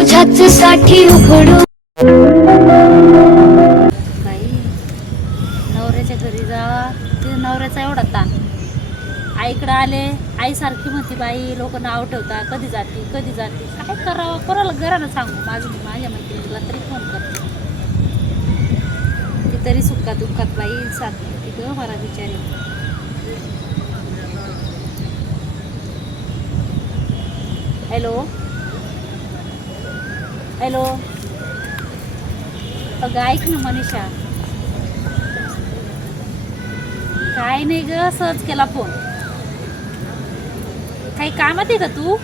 तुझ्याच साठी उघडू. बाई नवऱ्याच्या घरी जावा ते नवऱ्याचा एवढा ताण. आईकडे आले आई सारखी म्हणते बाई लोक नाव ठेवता कधी जाते काय करावं कोणाला घरानं सांगू. माझ्या मैत्रिणीला तरी फोन करते ती तरी सुखात दुःखात बाई सांगते ती ग मला बिचारी. हॅलो हॅलो अगं ऐक ना मनीषा. काय नाही ग सहज केला फोन. काही कामात आहे का तू?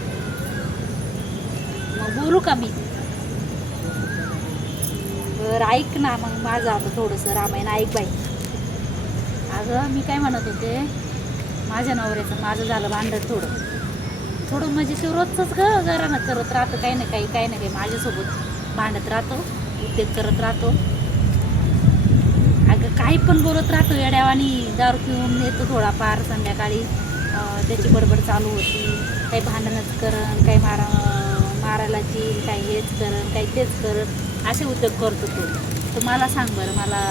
मग बोलू का मी? बरं ऐक ना मग माझं आता थोडंसं रामायण ऐक बाई. अगं मी काय म्हणत होते माझ्या नवऱ्याचं माझं झालं भांडण थोडं म्हणजे रोजचंच ग घरानं करत राहतं काही ना काही माझ्यासोबत भांडत राहतो उद्योग करत राहतो. अगं काही पण बोलत राहतो येड्यावानी. दारू पिऊन येतो थोडाफार संध्याकाळी त्याची बडबड चालू होती. काही भांडणच करण काही मारायला जील काही हेच करण काही तेच करत असे उद्योग करतो तो. तर मला सांग बरं मला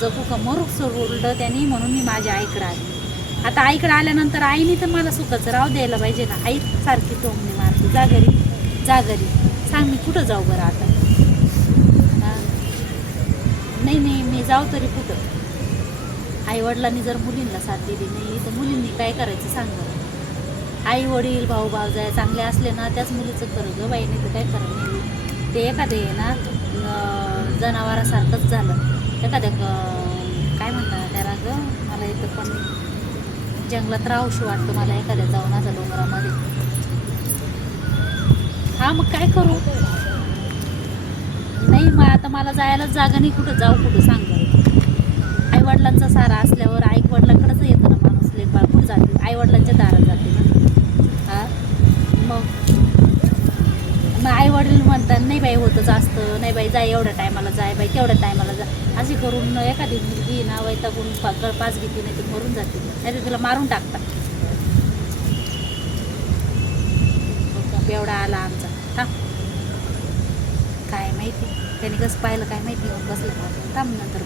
जगू का मरू सोडलं त्याने म्हणून मी माझ्या आईकडे आली. आता आईकडे आल्यानंतर आईने तर मला सुखाचं राव द्यायला पाहिजे ना. आई सारखी टोमणी मारते जा घरी सांग मी कुठं जाऊ बरं आता. नाही मी जाऊ तरी कुठं. आईवडिलांनी जर मुलींना साथ दिली नाही तर मुलींनी काय करायचं सांग बरं. आई वडील भाऊ भावजाय चांगले असले ना त्याच मुलीचं खरं ग बाई नाही तर काय खरं नाही. ते एखादे ना जनावरासारखंच झालं. एखाद्या काय म्हणतात त्याला ग मला इथं पण जंगलात राहूशी वाटतं मला एखाद्या जाऊन असं डोंगरामध्ये. हा मग काय करू. नाही मग आता मला जायलाच जागा नाही कुठं जाऊ कुठं सांग बरं. आईवडिलांचा सारा असल्यावर आईवडिलांकडेच येतं ना माणूस. लेक बाळ कुठं जाते आईवडिलांच्या दारात जाते ना. हा मग आईवडील म्हणतात नाही बाई होतच असतं नाही बाई जाय एवढ्या टायमाला जाय बाई तेवढ्या टायमाला जा असे करून एखादी मुलगी ना वैतागून पाच घेते नाही तर मरून जाते नाही तर तिला मारून टाकतात. एवढा आला आमचा हा काय माहिती त्याने कसं पाहिलं काय माहिती मग बसलं थांब नंतर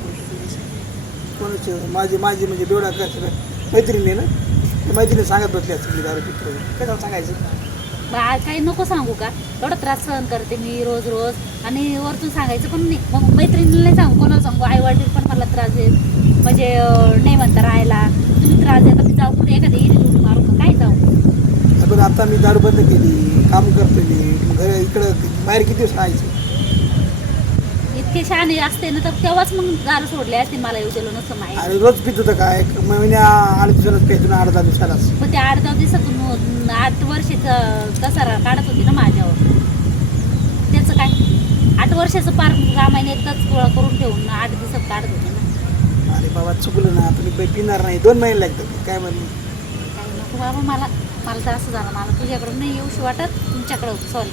कोणाची माझी म्हणजे बेवडा काय मैत्रिणी ना मैत्रिणी सांगत बसली असते दारू पितो काय सांगायचं. काही नको सांगू का एवढा त्रास सहन करते मी रोज आणि वरतून सांगायचं पण नाही. मग मैत्रिणीला नाही सांगू कोणाला सांगू. आईवडील पण मला त्रास देत म्हणजे नाही म्हणता राहायला तुम्ही त्रास देता मी जाऊ कुठे एखाद्या इरी उडी मारू का काय जाऊ. पण आता मी दारू बंद केली काम करतो मी घर इकडं बाहेर किती दिवस राहायचं. इतके शहाणे असते ना तर तेव्हाच मग दारू सोडले असते मला येऊ दिलं नसतं माहीत. आणि रोज पित होतं काय महिन्या 8 दिवसालाच प्यायचं ना 8-10 दिवसालाच. मग ते 8-10 दिवसातून 8 वर्षाचं कसारा काढत होती ना माझ्यावर. त्याचं काय 8 वर्षाचं पार रामायण एकदाच गोळा करून ठेवून 8 दिवसात काढत होते ना. अरे बाबा चुकलं ना तुम्ही पिणार नाही 2 महिने लागतात काय म्हणून. काही नको बाबा मला तर असं झालं मला तुझ्याकडं नाही येऊशी वाटत तुमच्याकडं सॉरी.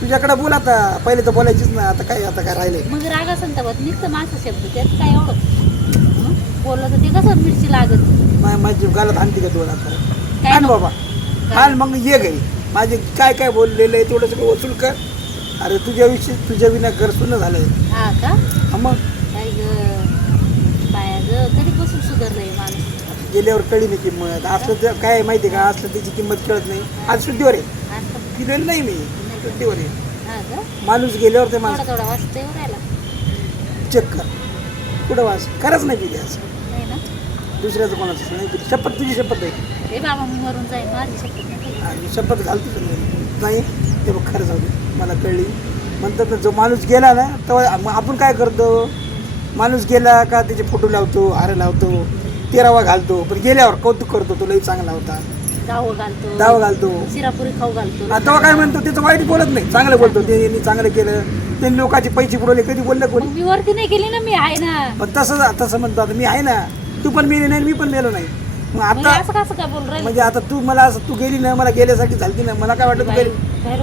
तुझ्याकडे बोल आता पहिले तर बोलायचीच ना आता काय राहिले. मग रागा संतावत निघतं माझं शब्द त्यात काय एवढं बोललं तर ते कसं मिरची लागत माझी गालात आणते का दोन आता काय आण नको. बाबा आण मग ये घरी माझे काय बोललेलं आहे तेवढं सगळं वसूल कर. अरे तुझ्या विना घर सुन्न झालंय. हा का मग काय ग बाया ग कधीपासून सुधारलंय माणूस. गेल्यावर कळली नाही किंमत असलं तर काय माहिती का असलं त्याची किंमत कळत नाही. आज सुट्टीवर आहे आता गेलेलं नाही मी सुट्टीवर आहे. हा का माणूस गेल्यावर ते माणूस थोडा वाजता येऊ राहिला चेक कर कुठं वास खरंच नाही पिली असं नाही ना. दुसऱ्याचं कोणाचं नाही पिली. शपथ तुझी शपथ आहे. हे बाबा मी मरून जाईन माझी शपथ नाही. आणि शपथ घालतो नाही ते बघ खरं जाऊ दे मला कळली. म्हणतात ना जो माणूस गेला ना तेव्हा मग आपण काय करतो माणूस गेला का त्याचे फोटो लावतो हार लावतो 13वा घालतो पण गेल्यावर कौतुक करतो तो लई चांगला होता दाव घालतो शिरापुरी खाऊ घालतो. तेव्हा काय म्हणतो त्याचं वाईट बोलत नाही चांगलं बोलतो त्यांनी चांगलं केलं त्यांनी लोकांचे पैसे बुडवले कधी बोललं कोणी. मी वरती नाही गेली ना मी आहे ना. पण तसं म्हणतो आता मी आहे ना तू पण मेली नाही मी पण मेलो नाही. मग आता असं कसं काय बोल राहिलं म्हणजे आता तू मला असं तू गेली ना मला गेल्यासाठी झाली ना मला काय वाटलं तू गेली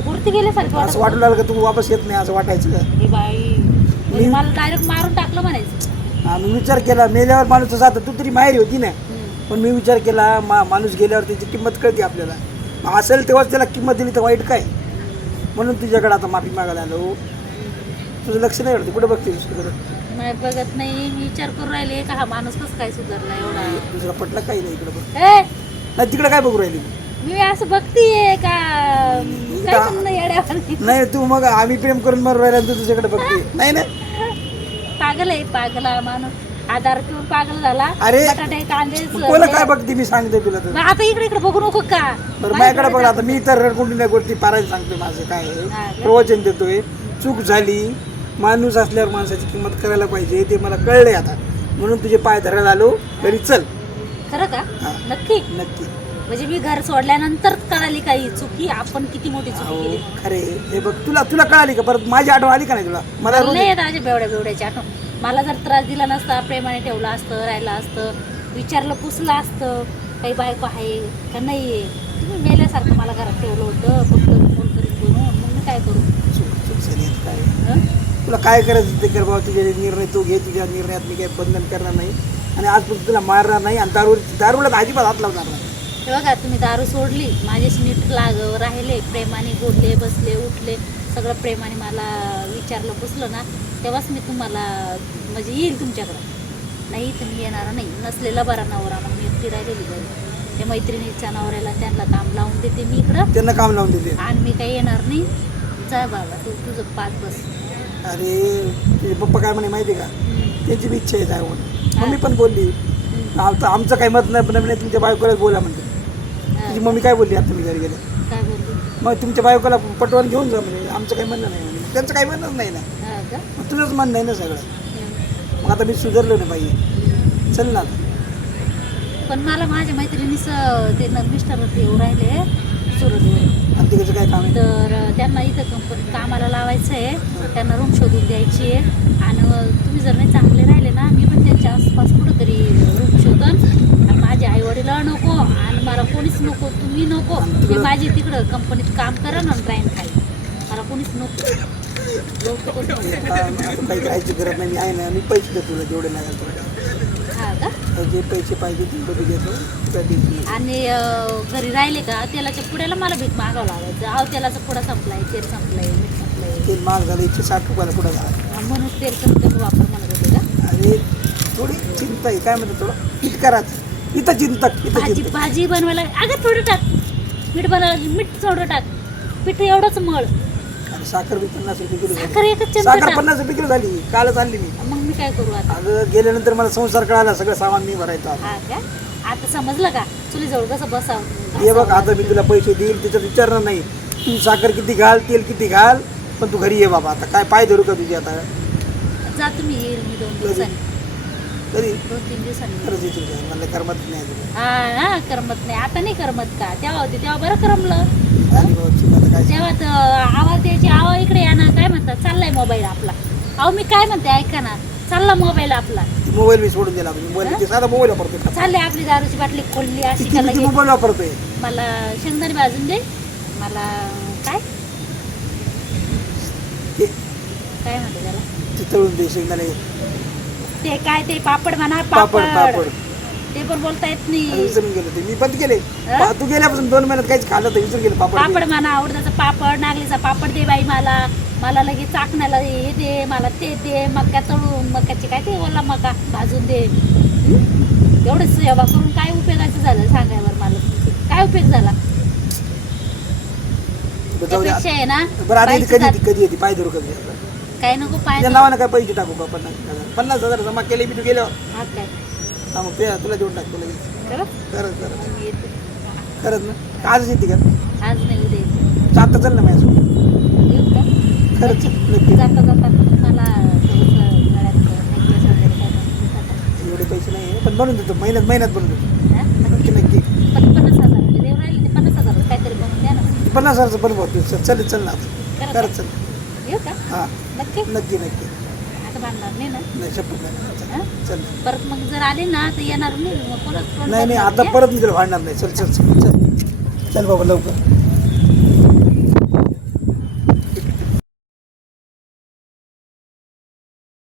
वरती गेल्यासारखं असं वाटू लागलं का तू वापस येत नाही असं वाटायचं का. हे बाई मला डायरेक्ट मारून टाकलं म्हणायचं. मी विचार केला मेल्यावर माणूस जातं तू तरी माहेरी होती ना पण मी विचार केला माणूस गेल्यावर त्याची किंमत कळते आपल्याला. असेल तेव्हाच त्याला किंमत दिली तर वाईट काय. म्हणून तुझ्याकडे आता माफी मागायला आलो. तुझं लक्ष नाही वाटतं, कुठे बघते दुसरीकडे? नाही बघत नाही, मी विचार करून राहिले का हा माणूस कसं काय सुधारला एवढा. दुसरा पटला काही नाही इकडे बघ. ए नाही तिकडे काय बघू राहिली? मी असं बघतीये का काय समजा येड्यावानी. नाही तू मग आम्ही प्रेम करून मरू राहिला तू तुझ्याकडे बघते. नाही ना पागल आहे, पागल आहे माणूस. आधार पिऊन पागल झाला. अरे, बटाटे कांदे कोणा काय बघते मी सांगते तुला तर. मग आता इकडे इकडे बघू नको का? बरं माझ्याकडे बघ आता, मी तर रडकुंडील्या गोष्टी पारायला सांगतोय माझं काय आहे. हा का? प्रवचन देतोय. चूक झाली, माणूस असल्यावर माणसाची किंमत करायला पाहिजे ते मला कळलंय आता. म्हणून तुझे पाय धरायला आलो. घरी चल. खरं का? हा. नक्की? नक्की. म्हणजे मी घर सोडल्यानंतर कळाली काही चुकी, आपण किती मोठी चुकी अहो केली. खरे हे बघ, तुला कळाली का? परत माझी आठवण आली का नाही तुला? मला रोज नाही येत माझ्या बेवड्याची आठवण. मला जर त्रास दिला नसता, प्रेमाने ठेवलं असतं, राहिलं असतं, विचारलं पुसलं असतं काही बायको आहे का नाही आहे. तुम्ही मेल्यासारखं मला घरात ठेवलं होतं फक्त फोन करीत बोलून. मग मी काय करू? चूक झाली आता काय. हं? तुला काय करायचं ते कर बाबा. तुझे निर्णय तू घे. तुझ्या निर्णयात मी काही बंधन करणार नाही आणि आजपासून तुला मारणार नाही आणि दारूला अजिबात हात लावणार नाही. हे बघा, तुम्ही दारू सोडली, माझ्याशी नीट राहिले, प्रेमाने बोलले, बसले, उठले, सगळं प्रेमाने मला विचारलं पुसलं ना, तेव्हाच मी तुम्हाला म्हणजे येईल तुमच्याकडं. नाही तुम्ही येणार नाही. नसलेला बरा नवरा. मग मी एकटी राहिलेली घरी. त्या मैत्रिणीच्या नवऱ्याला त्यांना काम लावून देते मी इकडं, त्यांना काम लावून देते. आणि मी काही येणार नाही. जा बाबा, तुझं पाच बस. अरे तुझे पप्पा काय म्हणे माहिती का? त्यांची बी इच्छा आहे जाय म्हणून. मम्मी पण बोलली आमचं काही मत नाही तुमच्या बायकोलाच बोला म्हणते. तुझी मम्मी काय बोलली आता तुम्ही घरी गेले? काय बोलली? मग तुमच्या बायकोला पटवून घेऊन जा म्हणे. आमचं काही म्हणणं नाही म्हणे. त्यांचं काही म्हणणंच नाही ना. हा का? मग तुझंच म्हणणं आहे ना सगळं. मग आता मी सुधारलो ना बाई. चल ना. पण मला माझ्या मैत्रिणीच ते मिस्टर येऊ राहिले सुरतवर. आणि तिकडचं काय काम आहे? तर त्यांना इथं कंपनीत कामाला लावायचं आहे. त्यांना रूम शोधून द्यायची आहे. आणि तुम्ही जर नाही चांगले राहिले ना, मी पण त्यांच्या आसपास कुठंतरी रूम शोधन. आणि माझे आई वडील नको आणि मला कोणीच नको. तुम्ही नको. मी माझी तिकडं कंपनीत काम करा ना, ट्राईन खाईल. मला कोणीच नको. लवकरच नको. आता काही करायची गरज नाही. मी आहे ना. मी पैसे देतो तुला जेवढे लागेल तेवढे. हा का? जे पैसे पाहिजे तेवढे देतो कधी. आणि घरी राहिले का तेलाच्या पुड्याला मला भीक मागावं लागायचं. अहो तेलाचा पुडा संपलाय, तेल संपलंय, मीठ संपलंय. तेल महाग झालं. 160 रुपयाला पुढं झाला. म्हणून तेल कमी कमी वापर म्हणत होते का? अरे थोडी चिंता आहे. काय म्हणते थोडं मीठ करायचं. इथं चिंतक भाजी बनवायला अगं थोडं टाक. मीठ बनवायला मीठ थोडं टाक. पीठ एवढंच मळ. आणि साखर बी 50 रुपये किलो साखर झाली. एकच चमचा साखर टाक. 50 रुपये किलो झाली. कालच आणली मी. मग मी काय करू आता? अगं गेल्यानंतर मला संसार कळाला. सगळं सामान मी भरायचं आता. हा का? आता समजलं का? चुलीजवळ कसं बसावं? हे बघ आता मी तुला पैसे देईल त्याच्यात विचारणार नाही. तू साखर किती घाल, तेल किती घाल, पण तू घरी ये बाबा. आता काय पाय धरू का तुझे आता? जा तुम्ही, येईल मी 2 दिवसांनी. कधी? 2-3 दिवसांनी. खरंच येतील काय? मला करमत नाही तुला. हा करमत नाही. आता नाही करमत का? तेव्हा होते तेव्हा बरं करमलं. अरे बाबा, चिंता आता काय जेव्हा आवाज द्यायची, आवा इकडे या ना. काय म्हणतात? चाललाय मोबाईल आपला. अहो मी काय म्हणते ऐका ना. चालला मोबाईल आपला. मोबाईल मी सोडून दिला. मोबाईल साधा मोबाईल वापरतोय. चालले आपली दारूची बाटली खोलली अशी का किती लगेच. मोबाईल वापरतोय? मला शेंगदाणे भाजून दे. मला काय ते काय म्हणते त्याला? ते तळून दे शेंगदाणे. ते काय ते पापड म्हणा. पापड पापड पापड ते पण बोलता येत अरे नाही. विसरून गेलो ते. मी बंद केले. हा? तू गेल्यापासून 2 महिन्यात काहीच खाल्लं तर विसरून गेलो. पापड पापड म्हणा. आवडताचा पापड, नागलीचा पापड दे बाई मला. मला लगेच चाकण्याला हे दे, मला ते दे. मका तळून, मकाची काय ते ओला मका भाजून दे. एवढंच सेवा करून काय उपयोगाचं झालं सांगायवर मला? काय उपयोग झाला? जाऊ दे. त्यापेक्षा आहे ना बरं आता बाईची जात- कधी येते पाय धरू कधी? काय नको पाय त्या नावानं काय पैसे टाकू का? 50,000 जमा केले मी. तू गेल्यावर हा काय हा मग ते तुला देऊन टाकतो लगेच. खरंच? खरंच खरंच मग मी येते. खरंच ना. आजच येते का? आज नाही उद्या येते. आता चल ना माझ्यासोबत. येऊ का? खरंच नक्की. जाता जाता मला थोडंसं गळ्यात necklace वगैरे काय बनवून एवढे पैसे नाही पण बनवून देतो. महिन्यात बनवून देतो. हा? नक्की नक्की. 50,000 म्हणजे देऊ राहिले ते 50,000 काहीतरी बनवून द्या ना. 50,000चं बनवतो. चल ना आता. खरंच चल. येऊ का? हां नक्की? नक्की नक्की. आता बांधणार नाही ना? नाही शपथ नाही. हा? चल. परत मग जर आले ना तर येणार नाही. मग परत नाही आता परत मी तुला भांडणार नाही. चल चल चल चल चल बाबा लवकर.